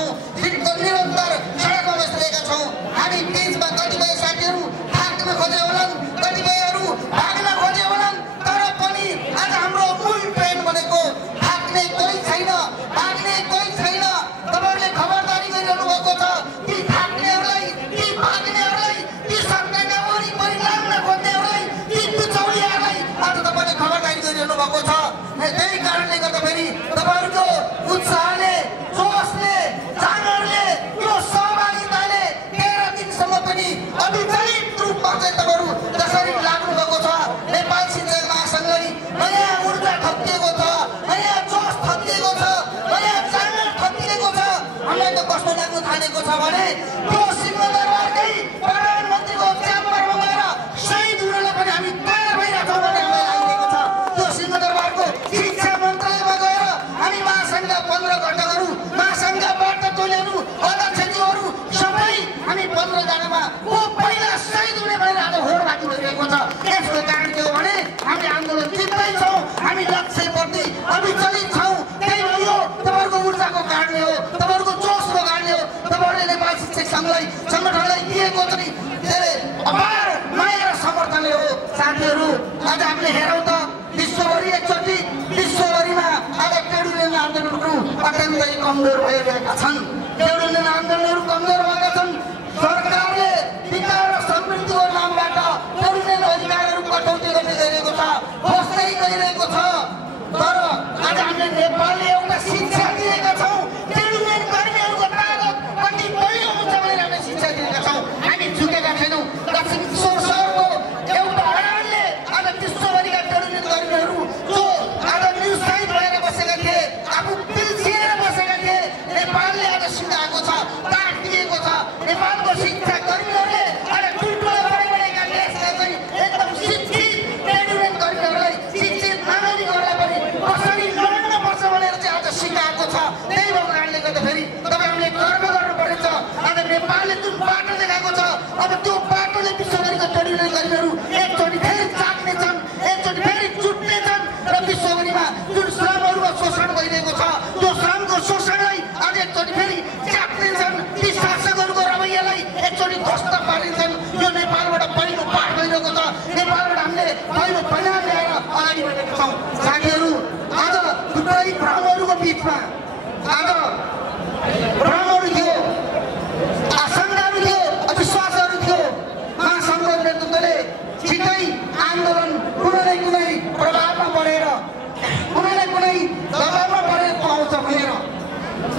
छौँ, निरन्तर सडकमा बसिरहेका छौँ। हामी बिचमा कतिपय साथीहरू थाक्न खोजे होलान्, कतिपयहरू भाग्न खोजे होलान्, तर पनि आज हाम्रो मूल ट्रेन भनेको थाक्ने कोही छैन, भाग्ने कोही छैन। तपाईँहरूले खबरदारी गरिरहनु भएको छ ती थाक्नेहरूलाई, ती भाग्नेहरूलाई, ती सरकारका वरिपरि लाग्न खोज्नेहरूलाई, ती बिचौलियाहरूलाई आज तपाईँले खबरदारी गरिरहनु भएको छ। त्यही कारणले गर्दाखेरि तपाईँहरूको उत्साहले, जोसले, जाँगरले, यो सहभागिताले 13 दिनसम्म पनि अविचलित रूपमा चाहिँ तपाईँहरू जसरी लाग्नु भएको छ। नेपाल सिंचाई महासङ्घले नयाँ ऊर्जा थपिएको छ, नयाँ जोस थपिएको छ, नयाँ जाँगर थपिएको छ। हामीलाई त कस्तो लाग्न थालेको छ भने त्यो सिंहदरबारकै प्रधानमन्त्रीको च्याम्बरमा गएर शहीद हुनलाई पनि हामी तयार भइरहेको छौँ भन्ने हामीलाई लागिरहेको छ। त्यो सिंहदरबारको शिक्षा मन्त्रालयमा गएर हामी महासङ्घका 15 घटकहरू, महासङ्घका वार्ता टोलीहरू, अध्यक्षज्यूहरू सबै हामी 15 जनामा को पहिला शहीद हुने भनेर आज होडबाजी भइरहेको छ। यसको कारण के हो भने हामी आन्दोलन जित्दै छौँ, हामी लक्ष्यप्रति अविचलित छौँ। त्यही हो यो तपाईँहरूको ऊर्जाको कारणले हो, तपाईँहरूको जोसको कारणले हो, तपाईँहरूले नेपाल शिक्षक सङ्गठनलाई दिएको चाहिँ धेरै अपार माया र समर्थनले हो। साथीहरू आज हामीले हेरौँ त विश्वभरि एकचोटि विश्वभरिमा आज ट्रेड युनियन आन्दोलनहरू अत्यन्तै कमजोर भइरहेका छन्। ट्रेड युनियन आन्दोलनहरू कमजोर भएका छन्। सरकारले विकास र समृद्धिको नामबाट ट्रेड युनियन अधिकारहरू कटौती गर्ने गरिरहेको छ, खोज्दै गइरहेको छ। तर आज हामीले नेपालले एउटा शिक्षा दिएका छौँ, ट्रेड युनियन कर्मीहरूको तागत कति बलियो हुन्छ भनेर हामीले शिक्षा दिएका छौँ। हामी झुकेका छैनौँ। दक्षिण सरको एउटा अडानले आज विश्वभरिका ट्रेड युनियन कर्मीहरू जो आज निरुत्साहित भएर बसेका थिए, आफू पिल्सिएर बसेका थिए, नेपालले आज सिकाएको छ, ताट दिएको छ। नेपालको शिक्षा कर्मीहरूले आज ठुल्ठुलो बढेका देशका चाहिँ एकदम शिक्षित ट्रेड युनियन कर्मीहरूलाई, शिक्षित नागरिकहरूलाई पनि कसरी लड्न पर्छ भनेर चाहिँ आज सिकाएको छ। त्यही भएको कारणले गर्दाखेरि तपाईँ हामीले गर्व गर्नुपर्नेछ। आज नेपालले जुन बाटो देखाएको छ, अब त्यो बाटोले विश्वभरिका ट्रेड युनियन कर्मीहरू एकचोटि फेरि जाग्नेछन्, एकचोटि फेरि जुट्नेछन् र विश्वभरिमा जुन श्रमहरूमा शोषण भइरहेको छ त्यो श्रमको शोषणलाई आज एकचोटि फेरि च्याप्नेछन्। ती शासकहरूको रवैयालाई एकचोटि ध्वस्त पारिन्छन्। यो नेपालबाट पहिलो पाठ भइरहेको छ। नेपालबाट हामीले पहिलो परिणाम ल्याएर अगाडि बढेका छौँ। साथीहरू आज थुप्रै भ्रमहरूको बिचमा आज भ्रमहरू थियो, आशंकाहरू थियो, अविश्वासहरू थियो। महासङ्घको नेतृत्वले छिटै आन्दोलन कुनै प्रभावमा परेर, कुनै दबावमा परेर पाउँछ भनेर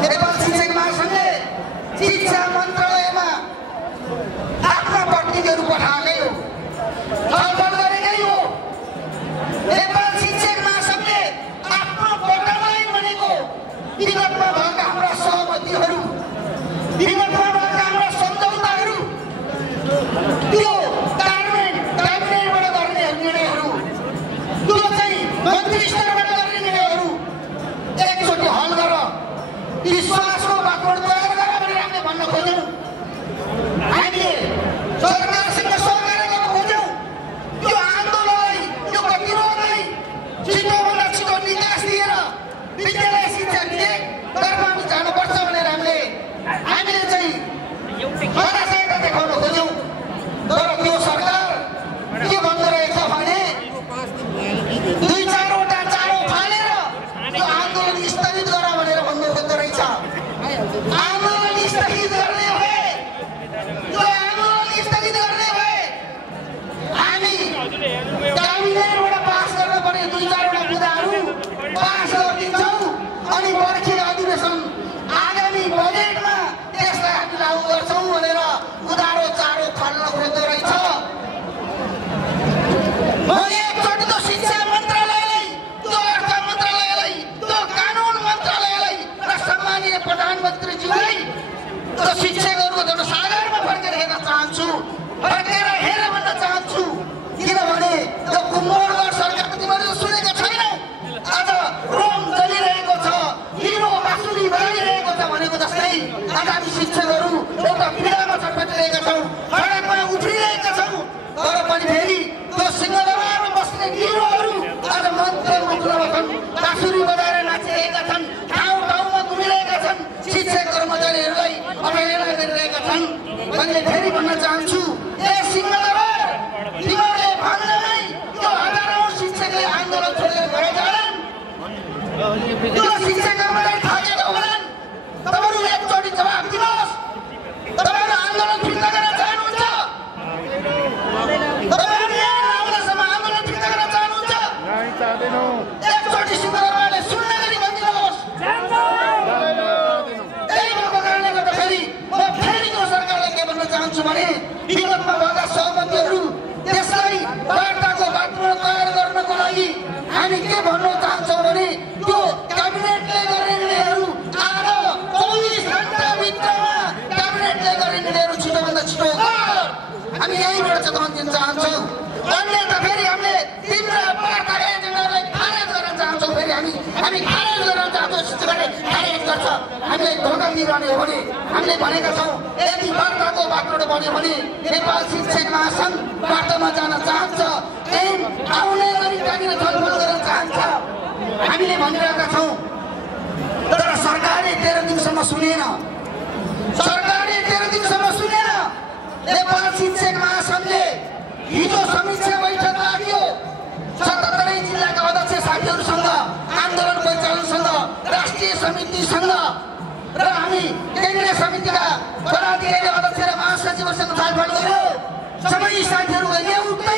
नेपाल शिक्षक महासङ्घले शिक्षा मन्त्रालयमा आफ्ना प्रतिनिधिहरू पठाएकै हो, छलफल गरेकै हो। नेपाल शिक्षक महासङ्घले आफ्नो बटम लाइन भनेको विगतमा भएका हाम्रा सहमतिहरू, विगतमा भएका हाम्रा सम्झौताहरू, त्यो क्याबिनेटबाट गर्ने निर्णयहरू, त्यो चाहिँ मन्त्री स्तरबाट गर्ने निर्णयहरू एकचोटि हल गर, विश्वासको वातावरण तयार गर भनेर हामीले भन्न खोज्यौँ। हामीले सरकारसँग सहकार्य गर्न खोज्यौँ। यो आन्दोलनलाई, यो प्रतिरोधलाई छिटोभन्दा छिटो निकास दिएर विद्यालय शिक्षा विधेयकतर्फ हामी जानुपर्छ भनेर हामीले चाहिँ हताशा देखाउन खोज्यौँ। तर त्यो सरकार के भन्दो रहेछ भने 2-4वटा चारो फालेर यो आन्दोलन स्थगित गर भनेर भन्नु खोज्दो रहेछ। आन्दोलन स्थगित गर्ने भए, यो आन्दोलन स्थगित गर्ने भए हामी क्याबिनेटबाट पास गर्न पर्ने 2-4वटा मुद्दाहरू पास गरिदिन्छौँ अनि पर्खिने अधिवेशन आगामी बजेटमा त्यसलाई हामी लागू गर्छौँ भनेर उधारो चारो फाल्न खोज्दो रहेछ। म एकचोटि त शिक्षा मन्त्रालयलाई, त्यो अर्थ मन्त्रालयलाई, त्यो कानुन मन्त्रालयलाई र सम्मानीय प्रधानमन्त्रीज्यूलाई र शिक्षकहरूको जनसाधारणमा फर्केर हेर्न चाहन्छु, फर्केर हेर भन्न चाहन्छु। किनभने यो कुम्भोडगढ सरकार तिमीहरूले सुनेको छैनौ, आज रोम जलिरहेको छ, हिरो बाँसुरी बजाइरहेको छ भनेको जस्तै आज हामी शिक्षकहरू एउटा पीडामा छटपटिरहेका छौँ, सडकमा उठिरहेका छौँ। हामीले फेरि भन्न चाहन्छु ए सिंहदरबार तिमीहरूले भन्दैनै यो हजारौं शिक्षकले आन्दोलन छोडेर गएर जान्छन् त्यो शिक्षकहरूलाई थाकेको होलान् तपाईहरु एकचोटि जवाफ दिनुहोस् तपाईहरु आन्दोलन फिर्ता गर्न चाहनुहुन्छ तपाईहरु आन्दोलनसम्म आन्दोलन फिर्ता गर्न चाहनुहुन्छ नहीं चाहदैनौ एकचोटि सिंहदरबारले सुन्ने गरी भनिदिनुहोस् त्यही भएको कारणले गर्दाखेरि म फेरि यो सरकारलाई के भन्न चाहन्छु भने विगतमा भएका सहमतिहरू त्यसलाई वार्ताको वातावरण तयार गर्नको लागि हामी के भन्न चाहन्छौँ भने त्यो क्याबिनेटले गर्ने निर्णयहरू आज 24 घण्टाभित्रमा क्याबिनेटले गर्ने निर्णयहरू छिटोभन्दा छिटो हामी यहीँबाट चेतावनी दिन चाहन्छौँ अन्यथा फेरि हामीले तिम्रो वार्ताका एजेन्डालाई खारेज गर्न चाहन्छौँ फेरि हामी खारेज गर्न चाहन्छौँ शिक्षकले खारेज गर्छ हामीले धोका दिइरहने हो भने हामीले भनेका छौँ यदि वार्ताको बाटो बन्यो भने नेपाल शिक्षक महासङ्घ बाटोमा जान चाहन्छ ऐन आउने गरी त्यहाँनिर छलफल गर्न चाहन्छ हामीले भनिरहेका छौँ तर सरकारले 13 दिनसम्म सुनेन नेपाल शिक्षक महासङ्घले हिजो समीक्षा बैठक राख्यो 77 जिल्लाका अध्यक्ष साथीहरूसँग आन्दोलन परिचालनसँग राष्ट्रिय समितिसँग र हामी केन्द्रीय समितिका पदाधिकारी अध्यक्ष र महासचिवसँग छलफल गर्यो सबै साथीहरू एउटा